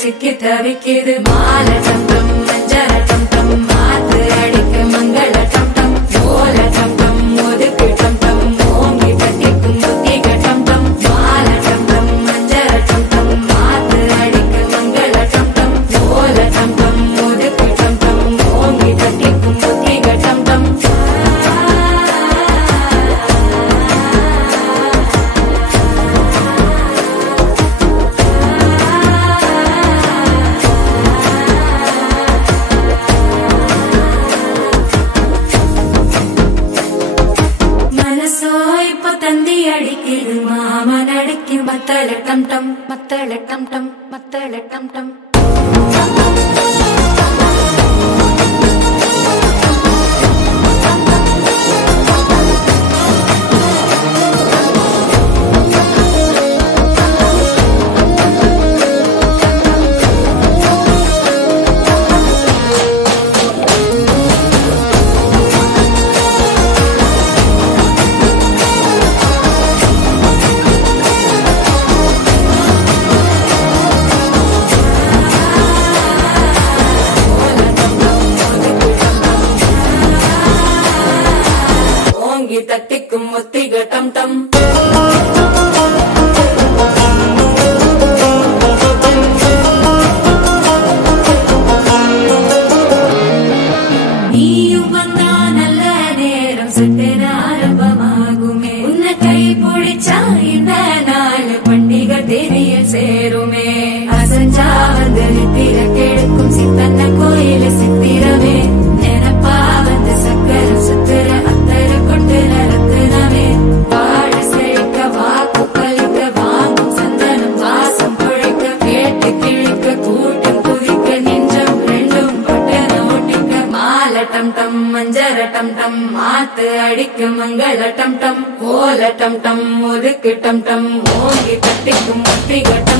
சிக்கி தவிக்குது மால டம் டம் மஞ்சள டம் டம் மாத்து அடிக்க மங்கள டம் டம் ஓல டம் டம் ஒதுக்கு டம் டம் ஓங்கி தட்டிக்கும் முத்திக டம் டம் மால டம் டம் மஞ்சள டம் டம் மாத்து அடிக்க மங்கள டம் டம் ஓல டம் டம் ஒதுக்கு டம் டம் ஓங்கி தட்டிக்கும் முத்திக டம் டம் தந்தி அடிக்குது மாமன் அடிக்கும் மத்தள டம் டம் மத்தள டம் டம் மத்தள டம் டம் தட்டிக்கும் முத்திக டம் டம் நீயும் வந்தா நல்ல நேரம் சட்டென ஆரம்பமாகுமே உன்னை கை பிடிச்சா இந்த நாள் பண்டிகை தேதியில் சேருமே அசஞ்சா வந்து நித்திர கெடுக்கும் சித்தன்ன கோயில சித்திரமே நினப்பா வந்து சக்கர சுத்திர அத்தர கொண்டு நடத்துனவே வாழ செழிக்க வாக்கு பலிக்க வாங்கும் சந்தனம் வாசம் பொழிக்க கேட்டு கிழிக்க கூட்டம் குதிக்க நெஞ்சம் ரெண்டும் பட்டன ஒட்டிக்க மால டம் டம் மஞ்சர டம் டம் மாத்து அடிக்க மங்கள டம் டம் ஓல டம் டம் ஒதுக்கு டம் டம் ஓங்கி தட்டிக்கும் முத்திக டம்